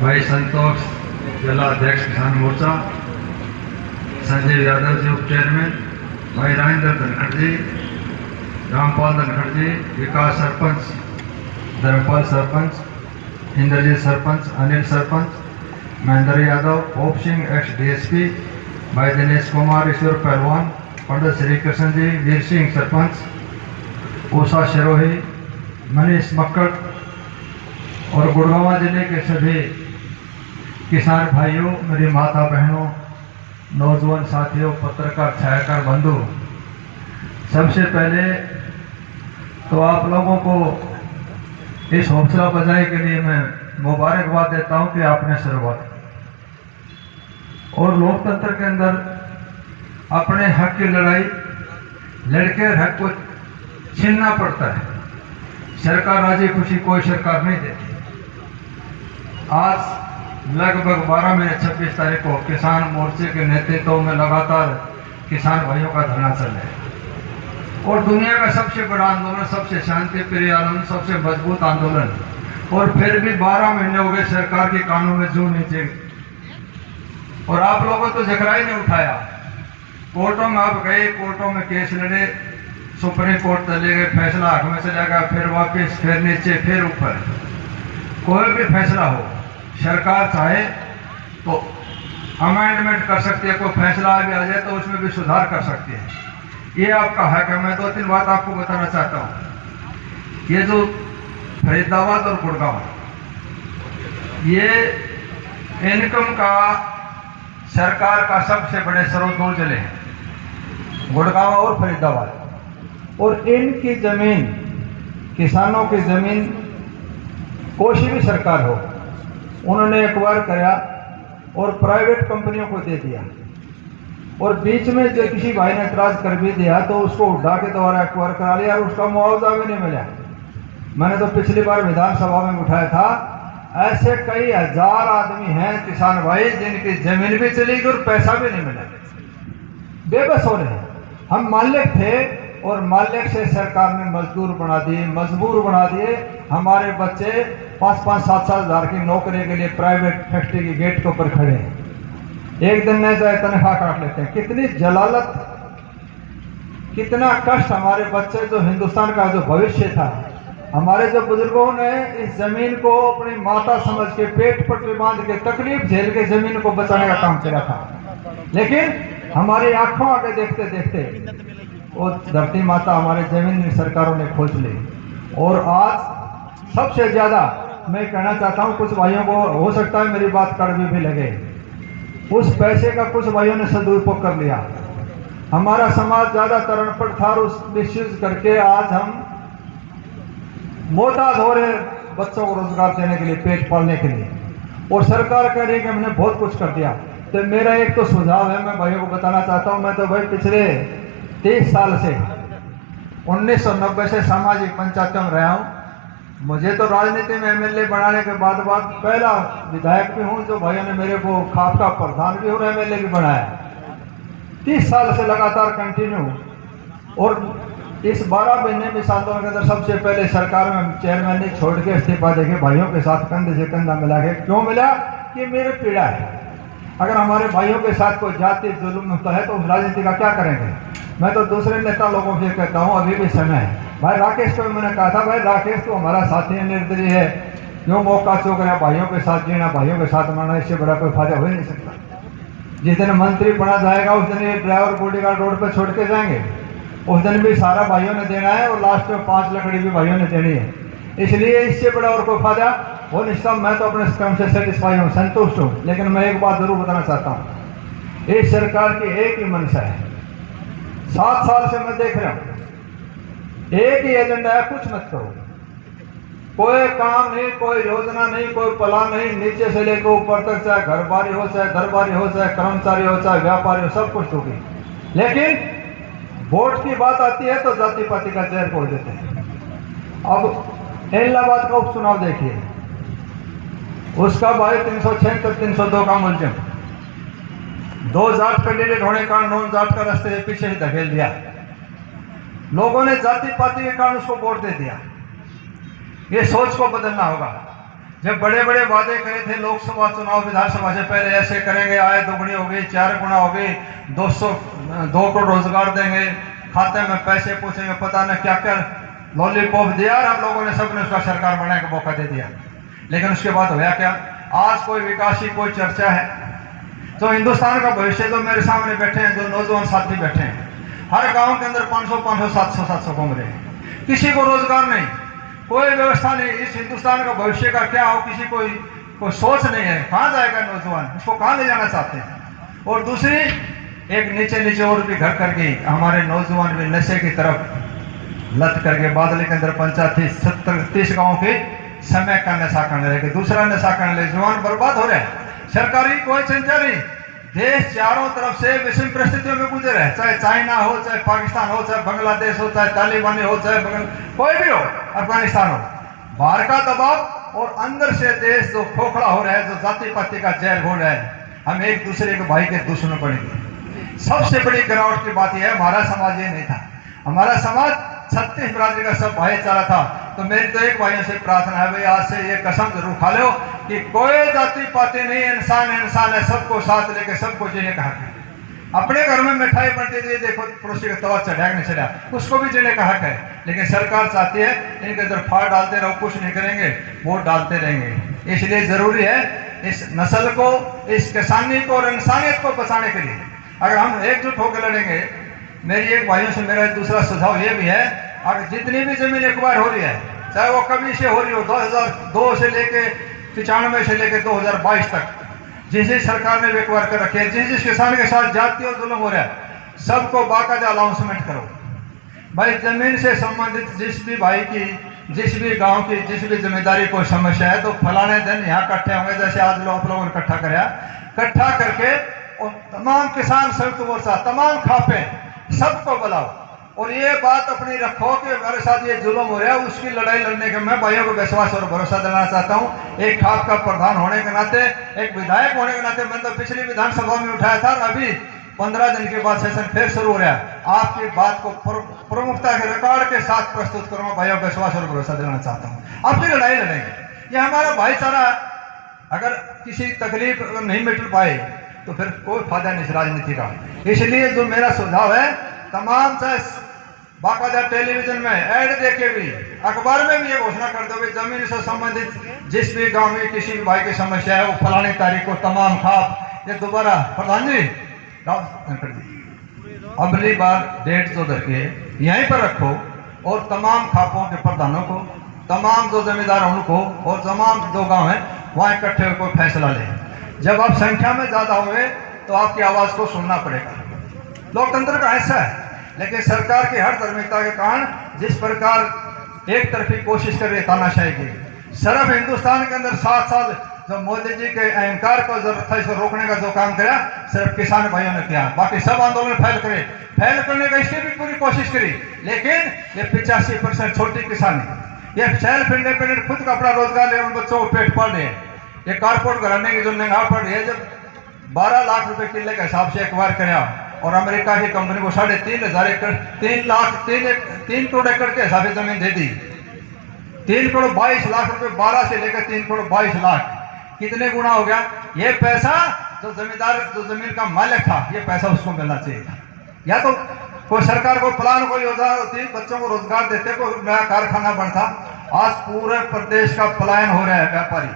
भाई संतोष जिला अध्यक्ष किसान मोर्चा, संजय यादव जी उप चेयरमैन, भाई राजेंद्र धनखड़ जी, रामपाल धनखड़ जी, विकास सरपंच, धर्मपाल सरपंच, इंद्रजीत सरपंच, अनिल सरपंच, महेंद्र यादव, ओप सिंह एक्स डीएसपी, भाई दिनेश कुमार, ईश्वर पहलवान, पंडित श्री कृष्ण जी, वीर सिंह सरपंच, उषा शरोही, मनीष मक्कड़ और गुड़गांव जिले के सभी किसान भाइयों, मेरी माता बहनों, नौजवान साथियों, पत्रकार छायाकार बंधु, सबसे पहले तो आप लोगों को इस हौसला बधाई के लिए मैं मुबारकबाद देता हूं कि आपने शुरुआत और लोकतंत्र के अंदर अपने हक की लड़ाई लड़के हक को छीनना पड़ता है। सरकार राजी खुशी कोई सरकार नहीं देती। आज लगभग 12 महीने 26 तारीख को किसान मोर्चे के नेतृत्व में लगातार किसान भाइयों का धरना चल रहा है और दुनिया का सबसे बड़ा आंदोलन, सबसे शांति प्रिय आंदोलन, सबसे मजबूत आंदोलन, और फिर भी 12 महीने हो गए सरकार के कानों में जू नीचे, और आप लोगों तो जखरा ही नहीं उठाया। कोर्टों में आप गए, कोर्टों में केस लड़े, सुप्रीम कोर्ट चले गए, फैसला हक में चला गया, फिर वापस, फिर नीचे, फिर ऊपर। कोई भी फैसला हो, सरकार चाहे तो अमेंडमेंट कर सकती है, कोई फैसला भी आ जाए तो उसमें भी सुधार कर सकती है, ये आपका हक है। मैं 2-3 बात आपको बताना चाहता हूँ। ये जो फरीदाबाद और गुड़गांव, ये इनकम का सरकार का सबसे बड़े स्रोत 2 जिले हैं, गुड़गांव और फरीदाबाद, और इनकी जमीन, किसानों की जमीन कोई भी सरकार हो, उन्होंने एक्वायर किया और प्राइवेट कंपनियों को दे दिया, और बीच में जो किसी भाई ने एतराज कर भी दिया तो उसको उड़ा के द्वारा एक्वायर करा लिया और उसका मुआवजा भी नहीं मिला। मैंने तो पिछली बार विधानसभा में उठाया था, ऐसे कई हजार आदमी हैं किसान भाई जिनकी जमीन भी चली गई और पैसा भी नहीं मिला, बेबस हो रहे हैं। हम मालिक थे और मालिक से सरकार ने मजदूर बना दिए, मजबूर बना दिए। हमारे बच्चे 5-5, 7-7 हज़ार की नौकरी के लिए प्राइवेट फैक्ट्री के गेट के ऊपर खड़े हैं, एक दिन में चाहे तनख्वाह काट लेते हैं। कितनी जलालत, कितना कष्ट। हमारे बच्चे जो हिंदुस्तान का जो भविष्य था, हमारे जो बुजुर्गों ने इस जमीन को अपनी माता समझ के पेट पट्टी बांध के तकलीफ झेल के जमीन को बचाने का काम किया था, लेकिन हमारी आंखों आगे देखते देखते वो धरती माता हमारे जमीन सरकारों ने खोज ली। और आज सबसे ज्यादा मैं कहना चाहता हूं, कुछ भाइयों को हो सकता है मेरी बात कड़वी भी लगे, उस पैसे का कुछ भाइयों ने सदुपयोग कर लिया। हमारा समाज ज्यादातर अनपढ़ था और उस मिसयूज करके आज हम मोहताज हो रहे बच्चों को रोजगार देने के लिए, पेट पालने के लिए, और सरकार कह रही है कि हमने बहुत कुछ कर दिया। तो मेरा एक तो सुझाव है, मैं भाइयों को बताना चाहता हूं। मैं तो भाई पिछले 30 साल से 1990 से सामाजिक पंचायतों में रहा हूं। मुझे तो राजनीति में एमएलए बनाने के बाद पहला विधायक भी हूं जो भाइयों ने मेरे को खाप का प्रधान भी और एमएलए भी बनाया। 30 साल से लगातार कंटिन्यू, और इस 12 महीने में आंदोलन के अंदर सबसे पहले सरकार में चेयरमैन ने छोड़ के इस्तीफा देके भाइयों के साथ कंधे से कंधा मिला के, क्यों मिला कि मेरे पीड़ा है। अगर हमारे भाइयों के साथ कोई जाति जुल्म होता है तो उस राजनीति का क्या करेंगे। मैं तो दूसरे नेता लोगों से कहता हूं, अभी भी समय है। भाई राकेश को मैंने कहा था, भाई राकेश तो हमारा साथी है, निर्दलीय है, क्यों मौका चूक रहा, भाइयों के साथ जीना, भाइयों के साथ मरना, इससे बड़ा कोई फायदा हो ही नहीं सकता। जिस दिन मंत्री बना जाएगा उस दिन ये ड्राइवर बॉडीगार्ड रोड पर छोड़ के जाएंगे, उस दिन भी सारा भाइयों ने देना है और लास्ट में 5 लकड़ी भी भाइयों ने देनी है। इसलिए इससे बड़ा और कोई फायदा हो नहीं सकता। मैं तो अपने काम से सेटिस्फाई हूँ, संतुष्ट हूँ, लेकिन मैं एक बात जरूर बताना चाहता हूँ, इस सरकार की एक ही मंशा है। 7 साल से मैं देख रहा हूँ, एक ही एजेंडा है, कुछ मत करो, कोई काम नहीं, कोई योजना नहीं, कोई प्लान नहीं, नीचे से लेकर ऊपर तक, चाहे घर बारी हो, चाहे दरबारी हो, चाहे कर्मचारी हो, चाहे व्यापारी हो, सब कुछ होगी। लेकिन वोट की बात आती है तो जाति पाति का जहर खोल देते हैं। अब इलाहाबाद का उपचुनाव देखिए, उसका भाई 376 302 का मुलजिम, 2 जाट कैंडिडेट होने का 9 जाट का रास्ते से पीछे ही धकेल दिया। लोगों ने जाति पाति के कारण उसको वोट दे दिया। ये सोच को बदलना होगा। जब बड़े बड़े वादे करे थे लोकसभा चुनाव विधानसभा से पहले, ऐसे करेंगे, आय दोगुनी होगी, 4 गुना होगी, 2 करोड़ रोजगार देंगे, खाते में पैसे पूछेंगे, पता नहीं क्या क्या लॉलीपॉप दिया, और हम लोगों ने सबने उसका सरकार बनाने का मौका दे दिया। लेकिन उसके बाद हुआ क्या? आज कोई विकास की कोई चर्चा है? जो हिंदुस्तान का भविष्य जो मेरे सामने बैठे हैं, जो नौजवान साथी बैठे हैं, हर गांव के अंदर 500 700 घूम रहे हैं, किसी को रोजगार नहीं, कोई व्यवस्था नहीं। इस हिंदुस्तान का भविष्य का क्या हो, किसी कोई सोच नहीं है। कहाँ जाएगा नौजवान, उसको कहाँ ले जाना चाहते हैं? और दूसरी, एक नीचे नीचे और भी घर करके हमारे नौजवान भी नशे की तरफ लत करके बादल के अंदर 35-30 गाँव के समय का नशा करने लगे, दूसरा नशा करने लगे, जवान बर्बाद हो रहे हैं। सरकारी कोई चिंता नहीं, देश चारों तरफ से विषम परिस्थितियों में गुजर है, चाहे चाइना हो, चाहे पाकिस्तान हो, चाहे बांग्लादेश हो, चाहे तालिबानी हो, चाहे कोई भी हो, अफगानिस्तान हो, बाहर का दबाव और अंदर से देश जो खोखला हो रहा है, जो जाति पाति का जहर हो रहा है, हम एक दूसरे के भाई के दुश्मन बनेंगे। सबसे बड़ी गिरावट की बात यह है, हमारा समाज ये नहीं था। हमारा समाज 36 बिरादरी का सब भाईचारा था। तो मेरी तो एक भाइयों से प्रार्थना है, भाई आज से ये कसम जरूर खा लो कि कोई जाति पाति नहीं, इंसान इंसान है, सबको साथ लेके सबको जीने का हक है। अपने घर में मिठाई बनती थी, देखो पड़ोसी का तवा चढ़ा नहीं चढ़ा, उसको भी जीने का हक है। लेकिन सरकार चाहती है इनके अंदर फाड़ डालते रहो, कुछ नहीं करेंगे, वोट डालते रहेंगे। इसलिए जरूरी है इस नस्ल को, इस किसानी को और इंसानियत को बचाने के लिए अगर हम एकजुट होकर लड़ेंगे। मेरी एक भाइयों से मेरा दूसरा सुझाव ये भी है, अगर जितनी भी जमीन एक्वायर हो रही है, चाहे वो कभी से हो रही हो, 2002 से लेके 95 से लेके 2022 तक, जिस सरकार ने एक्वायर कर रखी है, जिस किसान के साथ जाति और जुल्म हो रहा है, सबको बाकायदा अलाउंसमेंट करो। भाई जमीन से संबंधित जिस भी भाई की, जिस भी गांव की, जिस भी जिम्मेदारी कोई समस्या है, तो फलाने दिन यहाँ इकट्ठे होंगे, जैसे आज लोगों ने इकट्ठा कराया, इकट्ठा करके और तमाम किसान संयुक्त मोर्चा, तमाम खापे, सबको बुलाओ और ये बात अपनी रखो कि मेरे साथ ये जुल्म हो रहा है, उसकी लड़ाई लड़ने के मैं भाइयों को विश्वास और भरोसा दिलाना चाहता हूँ। एक खाप का प्रधान होने के नाते, एक विधायक होने के नाते, मैंने तो पिछली विधानसभा में उठाया था, अभी 15 दिन के बाद सेशन फिर शुरू हो रहा है। आपकी बात को प्रमुखता के रिकॉर्ड के साथ प्रस्तुत करूंगा, भाइयों को विश्वास और भरोसा दिलाना चाहता हूँ। आपकी लड़ाई लड़ेंगे, ये हमारा भाईचारा अगर किसी तकलीफ नहीं मिट पाए तो फिर कोई फायदा नहीं इस राजनीति का। इसलिए जो मेरा सुझाव है, तमाम चाहे बाकायदा टेलीविजन में ऐड देके भी, अखबार में भी ये घोषणा कर दो, जमीन से संबंधित जिस भी गांव में किसी भी भाई की समस्या है, वो फलानी तारीख को तमाम खाप, ये दोबारा प्रधान जी अगली बार डेट जो करके यहीं पर रखो और तमाम खापों के प्रधानों को, तमाम जो जमींदार उनको और तमाम जो गांव है वहां इकट्ठे होकर कोई फैसला ले। जब आप संख्या में ज्यादा होंगे तो आपकी आवाज को सुनना पड़ेगा, लोकतंत्र का हिस्सा है। लेकिन सरकार की हर धार्मिकता के कारण जिस प्रकार एक तरफी कोशिश कर रही है तानाशाही की, सिर्फ हिंदुस्तान के अंदर 7 साल जो मोदी जी के अहंकार को जरूरत था, इसको रोकने का जो काम किया सिर्फ किसान भाइयों ने किया, बाकी सब आंदोलन फैल करने का इसकी भी पूरी कोशिश करी। लेकिन ये 85% छोटी किसानी, ये सेल्फ इंडिपेंडेंट, खुद का अपना रोजगार ले, उन बच्चों को पेट पाल रहे हैं। ये कारपोरेट घराने की जो महंगा पड़ रही है, जब 12 लाख रुपए किले के हिसाब से एक्वायर कराया और अमेरिका की कंपनी को 3,500 एकड़, 3 करोड़ एकड़ के हिसाब से जमीन दे दी, 3 करोड़ 22 लाख रुपए, 12 से लेकर 3 करोड़ 22 लाख, कितने गुना हो गया। ये पैसा जो जमींदार, जो जमीन का मालिक था, ये पैसा उसको मिलना चाहिए था। या तो कोई सरकार को प्लान, कोई योजना होती, बच्चों को रोजगार देते, कोई नया कारखाना बनता। आज पूरे प्रदेश का पलायन हो रहा है, व्यापारी,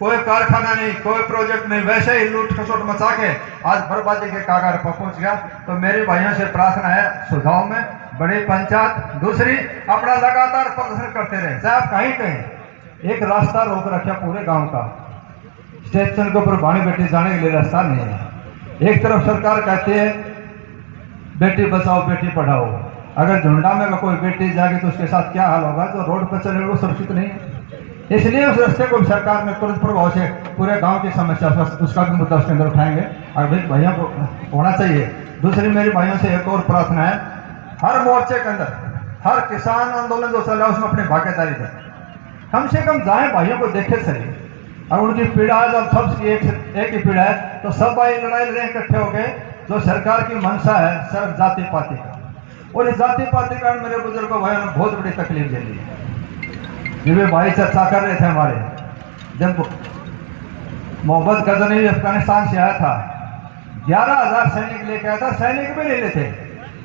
कोई कारखाना नहीं, कोई प्रोजेक्ट नहीं, वैसे ही लूट खसोट मचा के आज बर्बादी के कागार पर पहुंच गया। तो मेरे भाइयों से प्रार्थना है, सुझाव में बड़ी पंचायत, दूसरी अपना लगातार प्रदर्शन करते रहे, चाहे आप कहीं कहीं। एक रास्ता रोक रखा पूरे गांव का, स्टेशन के ऊपर बाणी बेटी जाने के लिए रास्ता नहीं है। एक तरफ सरकार कहती है बेटी बचाओ बेटी पढ़ाओ, अगर झुंडा में कोई बेटी जाएगी तो उसके साथ क्या हाल होगा, जो रोड पर चले वो सुरक्षित नहीं है। इसलिए उस रास्ते को सरकार में तुरंत प्रभाव से पूरे गांव की समस्या, उसका भी मुद्दा उसके अंदर उठाएंगे और भाइयों को होना चाहिए। दूसरी मेरी भाइयों से एक और प्रार्थना है, हर मोर्चे के अंदर, हर किसान आंदोलन जो चल रहा है उसमें अपनी भागीदारी दें, कम से कम जाए, भाइयों को देखे सही। और उनकी पीड़ा है, जब सबकी एक ही पीड़ा है, तो सब भाई लड़ाई लड़े इकट्ठे हो गए। जो सरकार की मंशा है सिर्फ जाति पाति का, और इस जाति पाति कारण मेरे बुजुर्गों भाइयों ने बहुत बड़ी तकलीफ झेली है। ये भाई चर्चा कर रहे थे हमारे, जब मोहम्मद गजनवी अफगानिस्तान से आया था 11,000 सैनिक लेके आया था। सैनिक भी नहीं लेते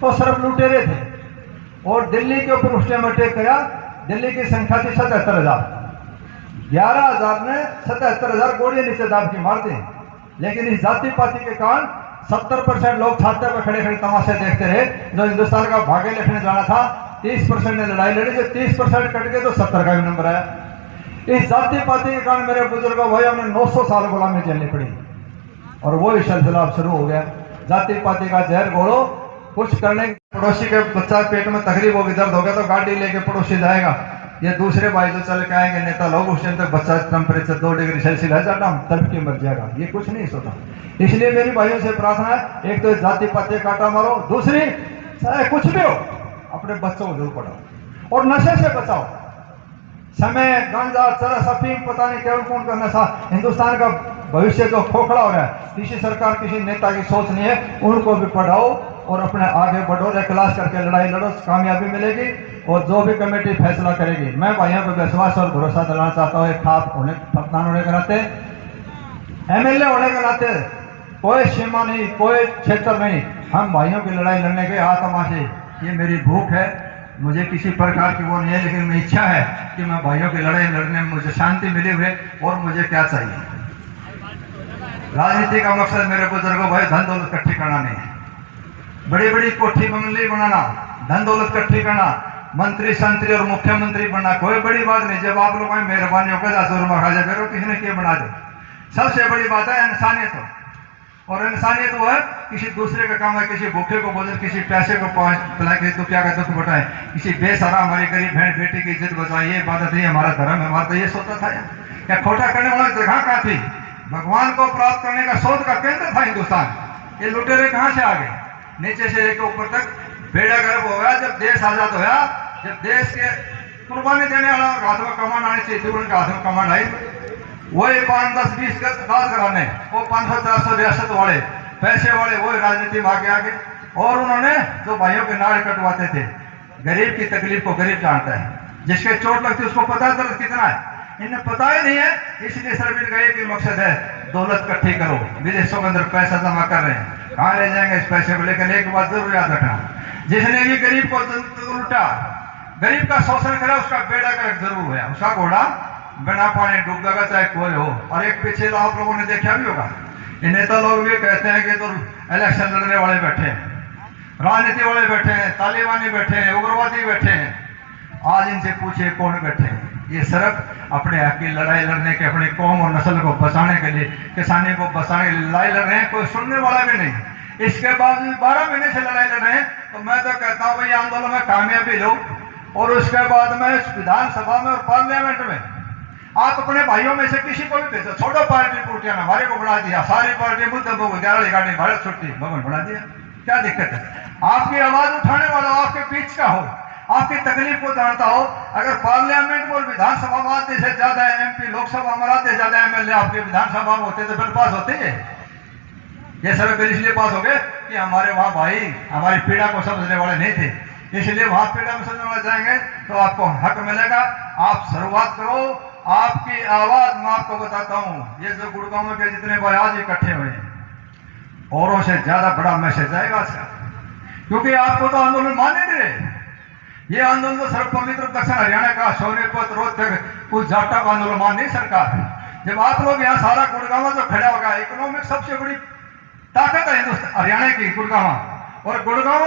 तो सिर्फ लुटेरे थे। और दिल्ली के ऊपर उसने अटैक किया। दिल्ली की संख्या थी 77,000। 11,000 ने 77,000 गोलियां नीचे दाब की मारते। लेकिन इस जाति पाति के कारण 70% लोग छाते पर खड़े खड़े तमाशे देखते रहे। जो हिंदुस्तान का भाग्य लिखने जाना था 30% ने लड़ाई लड़ी। जब 30% कट गए तो 70 का भी नंबर आया। इस जाति पाति के कारण मेरे बुजुर्गों भाई हमने 900 साल गुलामी झेलनी पड़ी। और वो ही सिलसिला अब शुरू हो गया। जाति पाति का जहर घोलो, कुछ करने। पड़ोसी के बच्चा पेट में तकलीफ होगी, दर्द हो गया तो गाड़ी लेके पड़ोसी जाएगा। ये दूसरे भाई जो चल के आएंगे नेता लोग, उस टाइम तक बच्चा टेम्परेचर 2 डिग्री सेल्सियस है जाता तड़प के मर जाएगा। ये कुछ नहीं सोता। इसलिए मेरी भाइयों से प्रार्थना है, एक तो जाति पाति काटा मारो, दूसरी चाहे कुछ भी हो अपने बच्चों को जरूर पढ़ाओ और नशे से बचाओ। समय गांजा चरस अफीम पता नहीं केवल कौन का नशा, हिंदुस्तान का भविष्य जो खोखला हो रहा है। किसी सरकार किसी नेता की सोच नहीं है। उनको भी पढ़ाओ और अपने आगे बढ़ो, क्लास करके लड़ाई लड़ो, कामयाबी मिलेगी। और जो भी कमेटी फैसला करेगी, मैं भाइयों को विश्वास और भरोसा दिलाना चाहता हूँ। एक खाप होने कप्तान होने के नाते, MLA होने के नाते कोई सीमा नहीं, कोई क्षेत्र नहीं। हम भाइयों की लड़ाई लड़ने के आत्माशे, ये मेरी भूख है। मुझे किसी प्रकार की वो नहीं है, लेकिन मेरी इच्छा है कि मैं भाइयों की लड़ाई लड़ने में मुझे शांति मिली हुई। और मुझे क्या चाहिए? राजनीति का मकसद मेरे बुजुर्गों भाई धन दौलत इकट्ठी करना नहीं है। बड़ी बड़ी कोठी बंगले बनाना, धन दौलत इकट्ठी करना, मंत्री संतरी और मुख्यमंत्री बनना कोई बड़ी बात नहीं। जब आप लोगों की मेहरबानी होकर खा जाए किसी ने क्या बना दे। सबसे बड़ी बात है इंसानियत हो। और इंसानियत वो है किसी दूसरे का काम है, किसी भूखे को भोजन, किसी प्यासे को पिलाए, किसी दुखिया का दुख बटाए, किसी बेसहारा हमारी गरीब बहन बेटी की इज्जत बचाए। ये इबादत है, हमारा धर्म है। हमारा तो ये सोचता था क्या खोटा करने वाला जगह कहाँ थी? भगवान को प्राप्त करने का शोध का केंद्र था हिंदुस्तान। ये लुटेरे कहाँ से आ गए? नीचे से लेकर ऊपर तक बेड़ा गर्भ हो गया। जब देश आजाद होया, जब देश के कुर्बानी देने वाला हाथ में कमान आनी चाहिए, उनके हाथ में कमान आई। वही 5, 10, 20 राज कराने, वो 500, 400 रियासत वाले पैसे वाले वही राजनीति में आगे। और उन्होंने जो भाइयों के नाड़ कटवाते थे, गरीब की तकलीफ को गरीब जानता है। जिसके चोट लगती है उसको पता है दर्द कितना है। इन्हें पता ही नहीं है। इसलिए सर मिल गए कि मकसद है दौलत इकट्ठी करो। विदेशों के अंदर पैसा जमा कर रहे हैं, कहाँ ले जाएंगे इस पैसे को? लेकिन एक बात जरूर याद रखना, जिसने भी गरीब को उल्टा गरीब का शोषण करा उसका बेड़ा गर्क जरूर हुआ। उसका घोड़ा बिना पानी डूब जाएगा चाहे कोई हो। और एक पीछे आप लोगों ने देखा भी होगा, ये नेता लोग भी कहते हैं कि तो इलेक्शन लड़ने वाले बैठे हैं, राजनीति वाले बैठे हैं, तालिबानी बैठे हैं, उग्रवादी बैठे हैं। आज इनसे पूछे कौन बैठे हैं? ये सिर्फ अपने हक की लड़ाई लड़ने के, अपनी कौम और नस्ल को बचाने के लिए, किसानी को बचाने के लिए लड़ाई लड़ रहे हैं। कोई सुनने वाला भी नहीं। इसके बाद 12 महीने से लड़ाई लड़ रहे हैं। तो मैं तो कहता हूँ भाई आंदोलन में कामयाबी लो और उसके बाद में विधानसभा में और पार्लियामेंट में आप अपने भाइयों में से किसी को भी भेजो। छोड़ो पार्टी पुर्टियां, हमारे को बढ़ा दिया, सारी पार्टी मुद्दे को 11 गाड़ी भारत छुट्टी भवन बढ़ा दिया। क्या दिक्कत है? आपकी आवाज उठाने वाला आपके बीच का हो, आपकी तकलीफ को जानता हो। अगर पार्लियामेंट और विधानसभा में आते से ज्यादा MP, लोकसभा में आते ज्यादा MLA आपके विधानसभा में होते तो बिल पास होते हैं। ये सभी बिल इसलिए पास हो गए कि हमारे वहां भाई हमारी पीड़ा को समझने वाले नहीं थे। इसलिए वहां पीड़ा में समझने वाले जाएंगे तो आपको हक मिलेगा। आप शुरुआत करो, आपकी आवाज मैं आपको बताता हूं। ये जो गुड़गांव के जितने भाई आज इकट्ठे हुए हैं, औरों से ज्यादा बड़ा मैसेज आएगा इसका, क्योंकि आपको तो आंदोलन माने नहीं रहे। ये आंदोलन तो सिर्फ पवित्र दक्षिण हरियाणा का सोनीपत, रोहतक, कुछ जाटा का आंदोलन मान नहीं सरकार। जब आप लोग यहाँ सारा गुड़गांव जो खड़ा होगा, इकोनॉमिक सबसे बड़ी ताकत है हिंदुस्तान हरियाणा की गुड़गांव। और गुड़गांव